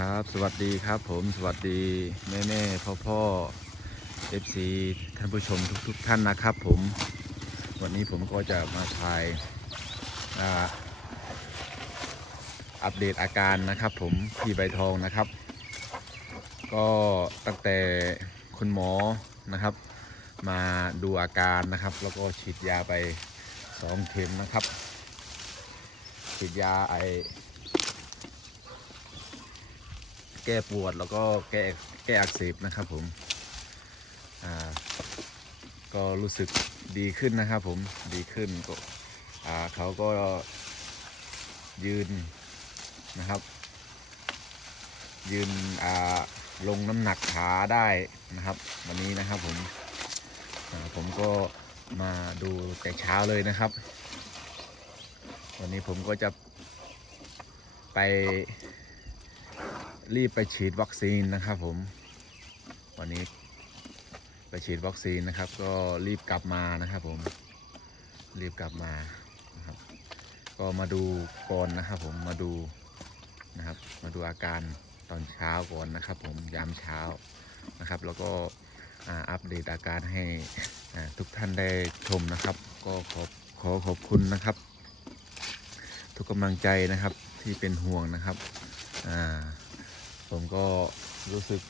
ครับ สวัสดีครับผมสวัสดีแม่แม่พ่อพ่อเอฟซีท่านผู้ชมทุกๆทท่านนะครับผม วันนี้ผมก็จะมาถ่ายอัปเดตอาการนะครับ ผมพี่ใบทองนะครับ ก็ตั้งแต่คุณหมอนะครับ มาดูอาการนะครับ แล้วก็ฉีดยาไปสองเข็มนะครับ ฉีดยาไอ แก้ปวดแล้วก็แก้แก้อักเสบนะครับผมอ่าก็รู้สึกดีขึ้นนะครับผมดีขึ้นก็อ่าเขาก็ยืนนะครับ ยืนอ่าลงน้ำหนักขาได้นะครับ วันนี้นะครับผมอ่าผมก็มาดูแต่เช้าเลยนะครับ วันนี้ผมก็จะไป รีบไปฉีดวัคซีนนะครับผม วันนี้ไปฉีดวัคซีนนะครับ ก็รีบกลับมานะครับผม รีบกลับมานะครับ ก็มาดูก่อนนะครับผมมาดูนะครับ มาดูอาการตอนเช้าก่อนนะครับ ผมยามเช้านะครับ แล้วก็อัปเดตอาการให้ทุกท่านได้ชมนะครับ ก็ขอขอขอบคุณนะครับ ทุกกำลังใจนะครับที่เป็นห่วงนะครับ อ่า ผมก็รู้สึก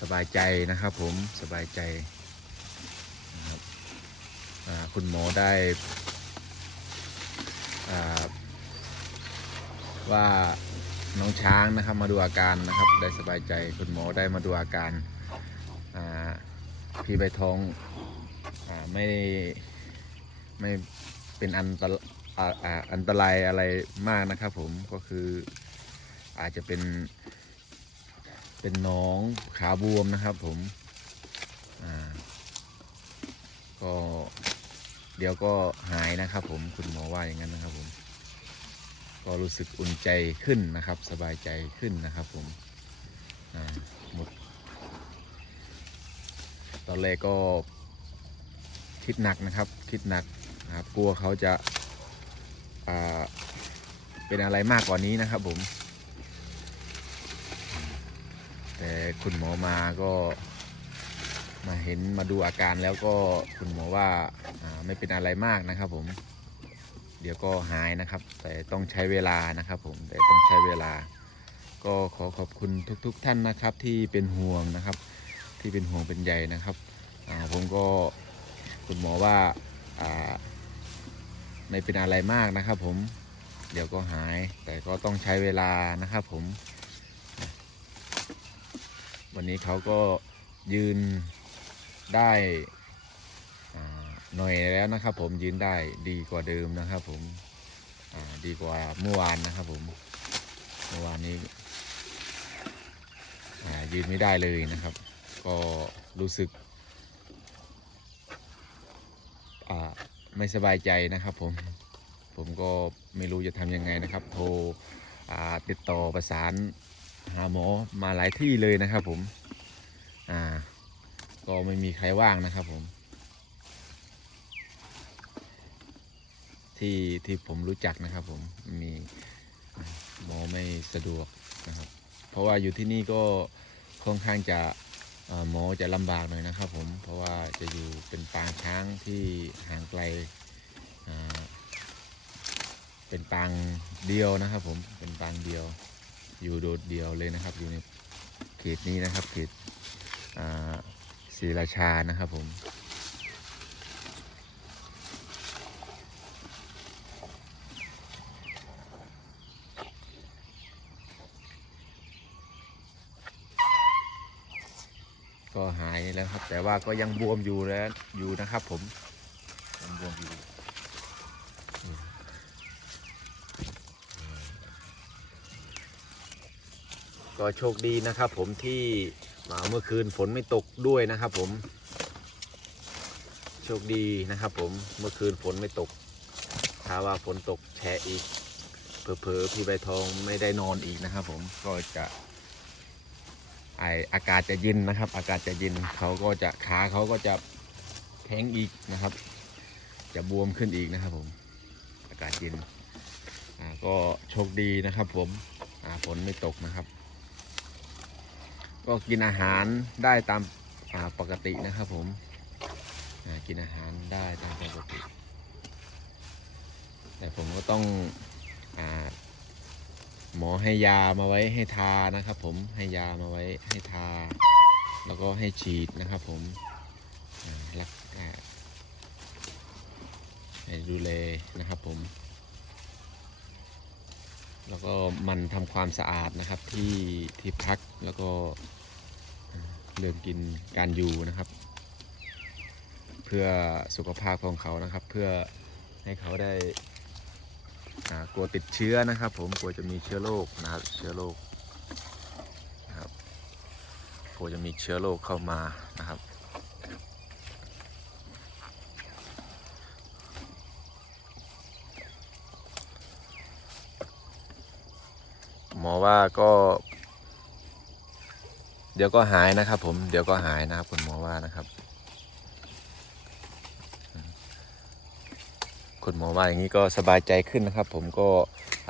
สบายใจนะครับผมสบายใจนะครับคุณหมอได้ว่าน้องช้างนะครับมาดูอาการนะครับได้สบายใจคุณหมอได้มาดูอาการาพี่ใบทองอไม่ไม่เป็นอันตรออันตรายอะไรมากนะครับผมก็คือ อาจจะเป็น เป็นหน้องขาบวมนะครับผมอ่าก็เดี๋ยวก็หายนะครับผมคุณหมอว่าอย่างนั้นนะครับผม ก็รู้สึกอุ่นใจขึ้นนะครับ สบายใจขึ้นนะครับผมอ่าหมด ตอนแรกก็คิดหนักนะครับ คิดหนักนะครับ กลัวเขาจะอ่าเป็นอะไรมากกว่านี้นะครับผม แต่คุณหมอมาก็มาเห็นมาดูอาการแล้วก็คุณหมอว่าไม่เป็นอะไรมากนะครับผม เดี๋ยวก็หายนะครับ แต่ต้องใช้เวลานะครับผมแต่ต้องใช้เวลา ก็ขอขอบคุณทุกๆทท่านนะครับที่เป็นห่วงนะครับ ที่เป็นห่วงเป็นใยนะครับผมก็คุณหมอว่าอ่าไม่เป็นอะไรมากนะครับผมเดี๋ยวก็หายแต่ก็ต้องใช้เวลานะครับผม วันนี้เขาก็ยืนได้หน่อยแล้วนะครับผมยืนได้ดีกว่าเดิมนะครับผมดีกว่าเมื่อวานนะครับผมเมื่อวานนี้ยืนไม่ได้เลยนะครับ ก็รู้สึกไม่สบายใจนะครับผมผมก็ไม่รู้จะทำยังไงนะครับ โทรติดต่อประสาน หาหมอมาหลายที่เลยนะครับผม อ่า ก็ไม่มีใครว่างนะครับผม ที่ที่ผมรู้จักนะครับผมมีหมอไม่สะดวกนะครับ เพราะว่าอยู่ที่นี่ก็ค่อนข้างจะหมอจะลำบากหน่อยนะครับผม เพราะว่าจะอยู่เป็นปางช้างที่ห่างไกลอ่าเป็นปางเดียวนะครับผม เป็นปางเดียว อยู่โดดเดียวเลยนะครับ อยู่ในเขตนี้นะครับเขตศรีราชานะครับผมก็หายแล้วครับ แต่ว่าก็ยังบวมอยู่แล้วอยู่นะครับ ผมยังบวมอยู่ ก็โชคดีนะครับ ผมที่มาเมื่อคืนฝนไม่ตกด้วยนะครับ ผม โชคดีนะครับ ผมเมื่อคืนฝนไม่ตก ถ้าว่าฝนตกแฉะอีกเผลอๆพี่ใบทองไม่ได้นอนอีกนะครับ ผมก็จะไออากาศจะเย็นนะครับ อากาศจะเย็นเขาก็จะขาเขาก็จะแข็งอีกนะครับ จะบวมขึ้นอีกนะครับ ผม อากาศเย็นก็โชคดีนะครับ ผมฝนไม่ตกนะครับ ก็กินอาหารได้ตามาปกตินะครับผมกินอาหารได้ตามปกติ แต่ผมก็ต้องอหมอให้ยามาไว้ให้ทานะครับ ผมให้ยามาไว้ให้ทา แล้วก็ให้ฉีดนะครับ ผมรักอ่าให้ดูแลนะครับผม แล้วก็มันทำความสะอาดนะครับที่ที่พักแล้วก็ เรื่องกินการอยู่นะครับ เพื่อสุขภาพของเขานะครับ เพื่อให้เขาได้กลัวติดเชื้อนะครับ ผมกลัวจะมีเชื้อโรคนะครับ เชื้อโรคนะครับกลัวจะมีเชื้อโรคเข้ามานะครับหมอว่าก็ เดี๋ยวก็หายนะครับ ผมเดี๋ยวก็หายนะครับคุณหมอว่านะครับ คุณหมอว่าอย่างนี้ก็สบายใจขึ้นนะครับ ผมก็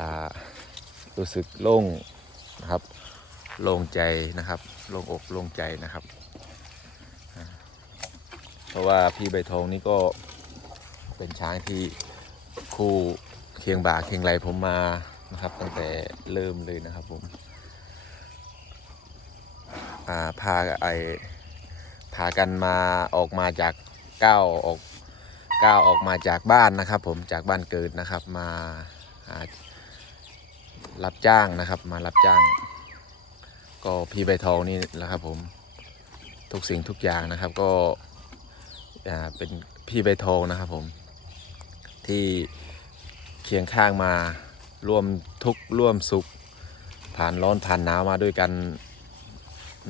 อ่ารู้สึกโล่งนะครับโล่งใจนะครับโล่งอกโล่งใจนะครับ เพราะว่าพี่ใบทองนี่ก็เป็นช้างที่คู่เคียงบ่าเคียงไหลผมมานะครับ ตั้งแต่เริ่มเลยนะครับผม พาไอพากันมาออกมาจากก้าวออกก้าวออกมาจากบ้านนะครับ ผมจากบ้านเกิดนะครับมารับจ้างนะครับ มารับจ้าง ก็พี่ใบทองนี่แหละครับ ผมทุกสิ่งทุกอย่างนะครับ ก็เป็นพี่ใบทองนะครับ ผมที่เคียงข้างมาร่วมทุกข์ร่วมสุขผ่านร้อนผ่านหนาวมาด้วยกัน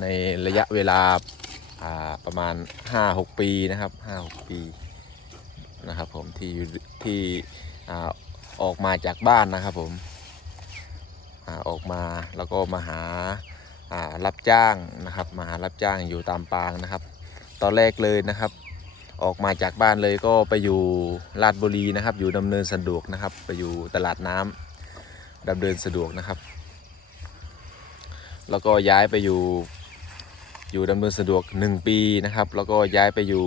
ในระยะเวลาประมาณ 5-6 ปีนะครับ 5-6 ปีนะครับผมที่ที่ออกมาจากบ้านนะครับผมออกมาแล้วก็มาหาอ่ารับจ้างนะครับมาหารับจ้างอยู่ตามปางนะครับ ตอนแรกเลยนะครับ ออกมาจากบ้านเลยก็ไปอยู่ลาดบุรีนะครับ อยู่ดำเนินสะดวกนะครับ ไปอยู่ตลาดน้ำดำเนินสะดวกนะครับ แล้วก็ย้ายไปอยู่ อยู่ดำเนินสะดวก 1 ปีนะครับ แล้วก็ย้ายไปอยู่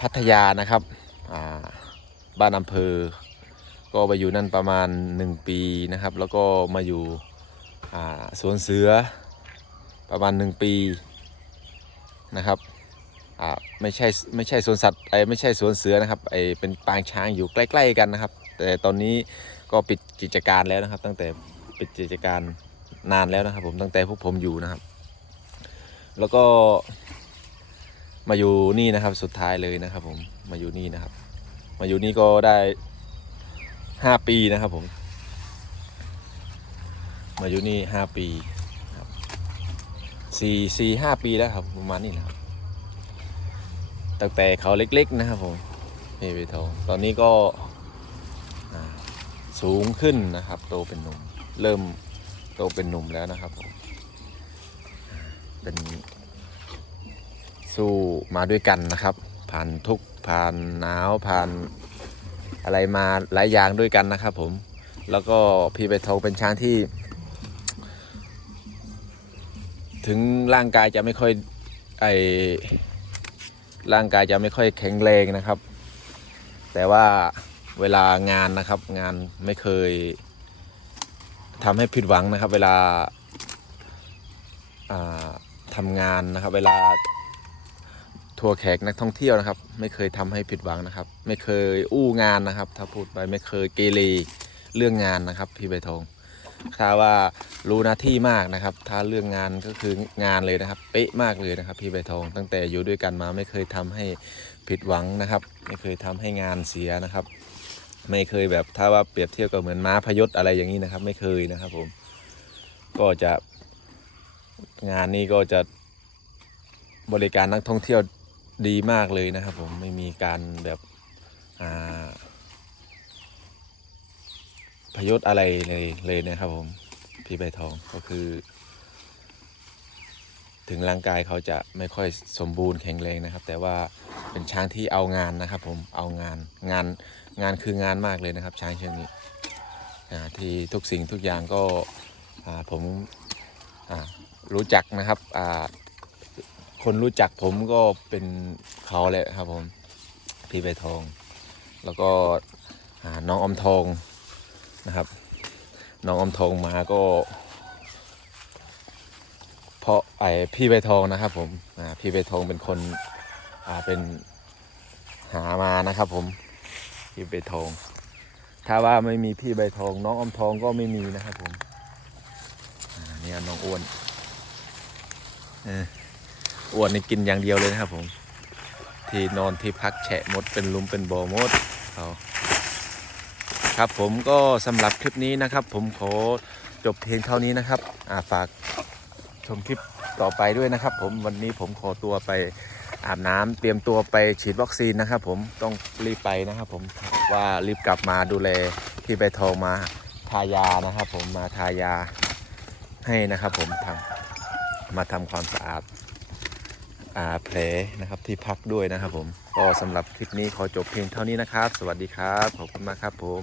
พัทยานะครับบ้านอำเภอ ก็ไปอยู่นั่นประมาณ 1 ปีนะครับ แล้วก็มาอยู่สวนเสือประมาณ 1 ปีนะครับไม่ใช่ไม่ใช่สวนสัตว์ไอไม่ใช่สวนเสือนะครับไอเป็นปางช้างอยู่ใกล้ ๆ กันนะครับ แต่ตอนนี้ก็ปิดกิจการแล้วนะครับ ตั้งแต่ปิดกิจการนานแล้วนะครับ ผมตั้งแต่พวกผมอยู่นะครับ แล้วก็มาอยู่นี่นะครับสุดท้ายเลยนะครับ ผมมาอยู่นี่นะครับ มาอยู่นี่ก็ได้ห้าปีนะครับผม มาอยู่นี่ห้าปีครับสี่สี่ห้าปีแล้วครับประมาณนี้นะครับตั้งแต่เขาเล็ก ๆ นะครับผมเฮเวทองตอนนี้ก็สูงขึ้นนะครับ โตเป็นหนุ่ม เริ่มโตเป็นหนุ่มแล้วนะครับผมเป็น สู้มาด้วยกันนะครับ ผ่านทุกผ่านหนาวผ่านอะไรมาหลายอย่างด้วยกันนะครับ ผม แล้วก็พี่ใบทองเป็นช้างที่ ถึงร่างกายจะไม่ค่อยไอร่างกายจะไม่ค่อยแข็งแรงนะครับ แต่ว่าเวลางานนะครับงานไม่เคยทำให้ผิดหวังนะครับ เวลาอ่าทำงานนะครับ เวลา ทัวร์แขกนักท่องเที่ยวนะครับ ไม่เคยทำให้ผิดหวังนะครับ ไม่เคยอู้งานนะครับ ถ้าพูดไปไม่เคยเกเรเรื่องงานนะครับ พี่ใบทองถ้าว่ารู้หน้าที่มากนะครับ ถ้าเรื่องงานก็คืองานเลยนะครับ เป๊ะมากเลยนะครับ พี่ใบทองตั้งแต่อยู่ด้วยกันมาไม่เคยทำให้ผิดหวังนะครับ ไม่เคยทำให้งานเสียนะครับ ไม่เคยแบบถ้าว่าเปรียบเทียบกับเหมือนม้าพยศอะไรอย่างนี้นะครับ ไม่เคยนะครับผมก็จะงานนี้ก็จะบริการนักท่องเที่ยว ดีมากเลยนะครับ ผมไม่มีการแบบพยศอะไรเลยเลยนะครับผมพี่ใบทองก็คือ ถึงร่างกายเขาจะไม่ค่อยสมบูรณ์แข็งแรงนะครับ แต่ว่าเป็นช้างที่เอางานนะครับ ผมเอางานงานงานคืองานมากเลยนะครับ ช้างเชือกนี้ที่ทุกสิ่งทุกอย่างก็ผมรู้จักนะครับ คนรู้จักผมก็เป็นเขาแหละครับผม พี่ใบทอง แล้วก็น้องอมทองนะครับ น้องอมทองมาก็เพราะไอพี่ใบทองนะครับผมพี่ใบทองเป็นคนเป็นหามานะครับผมพี่ใบทอง ถ้าว่าไม่มีพี่ใบทอง น้องอมทองก็ไม่มีนะครับผมเนี่ยน้องอ้วนเออ อ้วนนี่กินอย่างเดียวเลยนะครับผม ที่นอนที่พักแฉะมดเป็นลุมเป็นบ่อมดเขาครับผมก็สำหรับคลิปนี้นะครับ ผมขอจบเพียงเท่านี้นะครับาฝากชมคลิปต่อไปด้วยนะครับ ผมวันนี้ผมขอตัวไปอาบน้ำเตรียมตัวไปฉีดวัคซีนนะครับผมต้องรีบไปนะครับผมว่ารีบกลับมาดูแลที่ใบทองมาทายานะครับ ผมมาทายาให้นะครับ ผมทำมาทำความสะอาด อาแผลนะครับที่พักด้วยนะครับผม ก็สำหรับคลิปนี้ขอจบเพียงเท่านี้นะครับ สวัสดีครับ ขอบคุณมากครับผม